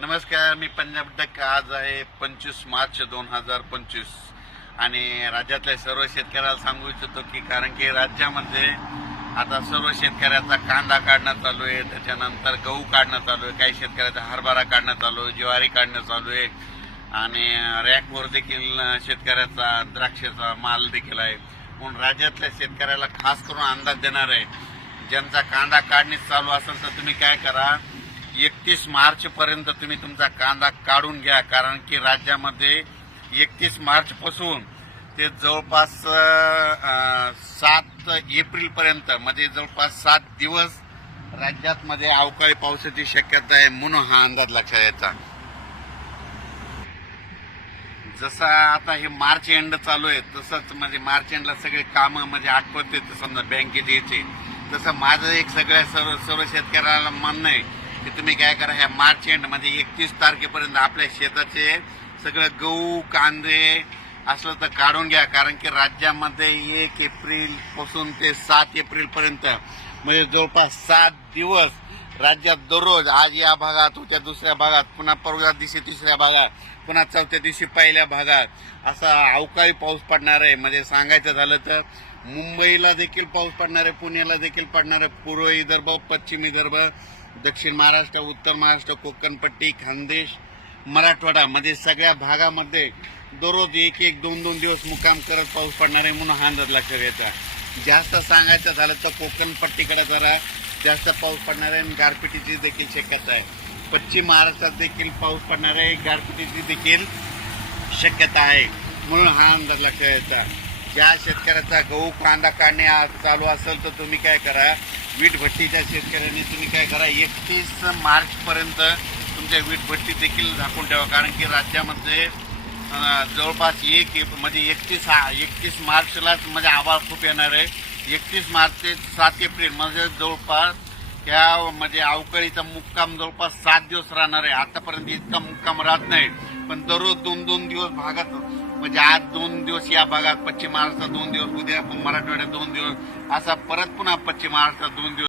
नमस्कार मी पंजाब डक आज आहे पंचवीस मार्च दोन हजार पंचवीस. आणि राज्यातल्या सर्व शेतकऱ्याला सांगू इच्छितो की कारण की राज्यामध्ये आता सर्व शेतकऱ्याचा कांदा काढणं चालू आहे त्याच्यानंतर गहू काढणं चालू आहे काही शेतकऱ्याचा हरभरा काढणं चालू आहे ज्वारी काढणं चालू आहे. आणि रॅकवर देखील शेतकऱ्याचा द्राक्षाचा माल देखील आहे. म्हणून राज्यातल्या शेतकऱ्याला खास करून अंदाज देणार आहे ज्यांचा कांदा काढणी चालू असेल तर तुम्ही काय करा एकतीस मार्च पर्यंत तुम्ही तुमचा कांदा काढून घ्या कारण की राज्यामध्ये एकतीस मार्च पासून ते जवळपास सात एप्रिल पर्यंत म्हणजे जवळपास सात दिवस राज्यात मध्ये अवकाळी पावसाची शक्यता आहे म्हणून हा अंदाज लक्षात यायचा. जसा आता हे मार्च एंड चालू आहे तसंच म्हणजे मार्च एंडला सगळे कामं म्हणजे आठवते समजा बँकेचे याचे. तसं माझं एक सगळ्या सर्व सर्व शेतकऱ्याला म्हणणं आहे की तुम्ही काय करा ह्या मार्च एंड एकतीस तारखेपर्यंत आपल्या शेताचे सगळं गहू कांदे असलं तर काढून घ्या. कारण की राज्यामध्ये एक एप्रिलपासून ते सात एप्रिल पर्यंत म्हणजे जवळपास सात दिवस राज्यात दररोज आज या भागात उद्या दुसऱ्या भागात पुन्हा परवा दिवशी तिसऱ्या भागात पुन्हा चौथ्या दिवशी पहिल्या भागात. असा अवकाळी पाऊस पडणार आहे. म्हणजे सांगायचं झालं तर मुंबईला देखील पाऊस पडणार आहे पुण्याला देखील पडणार आहे. पूर्व विदर्भ पश्चिम विदर्भ दक्षिण महाराष्ट्र उत्तर महाराष्ट्र कोकणपट्टी खानदेश मराठवाडा मध्ये सगळ्या भागामध्ये दररोज एक एक दोन दोन दिवस मुक्काम करत पाऊस पडणार आहे म्हणून हा अंदाज लक्षात घ्यायचा जास्त सांगायचं झालं तर कोकणपट्टीकडे जरा जास्त पाऊस पडणार आहे आणि गारपिटीची देखील शक्यता आहे. पश्चिम महाराष्ट्रात देखील पाऊस पडणार आहे गारपिटीची देखील शक्यता आहे म्हणून हा अंदाज लक्षात घ्यायचा ज्या शेतकऱ्याचा गहू कांदा काढणे आज चालू असेल तर तुम्ही काय करा वीट भट्टीच्या शेतकऱ्यांनी तुम्ही काय करा एकतीस मार्चपर्यंत तुमच्या वीट भट्टी देखील झाकून ठेवा. कारण की राज्यामध्ये जवळपास एक एप- म्हणजे एकतीस एकतीस मार्चलाच म्हणजे आभाळ खूप येणार आहे. एकतीस मार्च ते सात एप्रिल म्हणजे जवळपास ह्या म्हणजे अवकाळीचा मुक्काम जवळपास सात दिवस राहणार आहे. आतापर्यंत इतका मुक्काम राहत नाही. पण दररोज दोन दोन दिवस भागात म्हणजे आज दोन दिवस या भागात पश्चिम महाराष्ट्रात दोन दिवस उद्या मराठवाड्यात दोन दिवस असा परत पुन्हा पश्चिम महाराष्ट्रात दोन दिवस.